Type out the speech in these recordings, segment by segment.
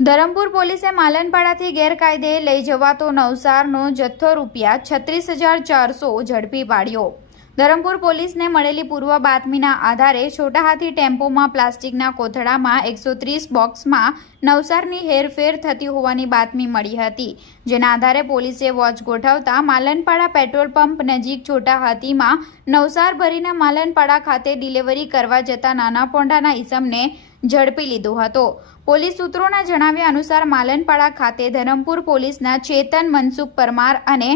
ધરમપુર પોલીસે માલનપાડાથી ગેરકાયદે લઈ જવાતો નવસારનો જથ્થો રૂપિયા છત્રીસ હજાર ચારસો ઝડપી પાડ્યો. ધરમપુર પોલીસને મળેલી પૂર્વ બાતમીના આધારે છોટા હાથી ટેમ્પોમાં પ્લાસ્ટિકના કોથળામાં એકસો ત્રીસ બોક્સમાં નવસારની હેરફેર થતી હોવાની બાતમી મળી હતી. જેના આધારે પોલીસે વોચ ગોઠવતા માલનપાડા પેટ્રોલ પંપ નજીક છોટા હાથીમાં નવસાર ભરીને માલનપાડા ખાતે ડિલિવરી કરવા જતા નાના પોંડાના ઈસમને ઝડપી લીધો હતો. પોલીસ સૂત્રોના જણાવ્યા અનુસાર માલનપાડા ખાતે ધરમપુર પોલીસના ચેતન મનસુખ પરમાર અને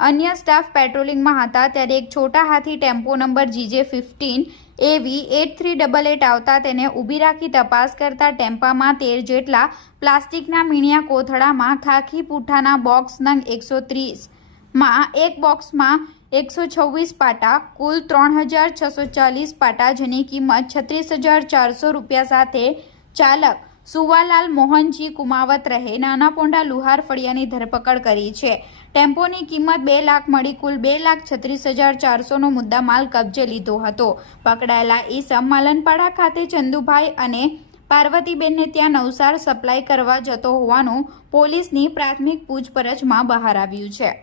અન્ય સ્ટાફ પેટ્રોલિંગમાં હતા. ત્યારે એક Chhota Hathi tempo number GJ fifteen A V eight three double eight આવતા તેને ઊભી રાખી તપાસ કરતા ટેમ્પામાં તેર જેટલા પ્લાસ્ટિકના મીણિયા કોથળામાં ખાખી પૂઠાના બોક્સ નંગ એકસો ત્રીસ માં એક બોક્સમાં એકસો છવ્વીસ પાટા, કુલ ત્રણ હજાર છસો ચાલીસ પાટા જેની કિંમત છત્રીસ હજાર ચારસો રૂપિયા સાથે ચાલક સુવાલાલ મોહનજી કુમાવત રહે. નાના પોંડા લુહાર ફળિયાની ધરપકડ કરી છે. ટેમ્પોની કિંમત બે લાખ મળી, કુલ બે લાખ છત્રીસ હજાર ચારસોનો મુદ્દા માલ કબજે લીધો હતો. પકડાયેલા ઈસમ માલનપાડા ખાતે ચંદુભાઈ અને પાર્વતીબેનને ત્યાં નવસાર સપ્લાય કરવા જતો હોવાનું પોલીસની પ્રાથમિક પૂછપરછમાં બહાર આવ્યું છે.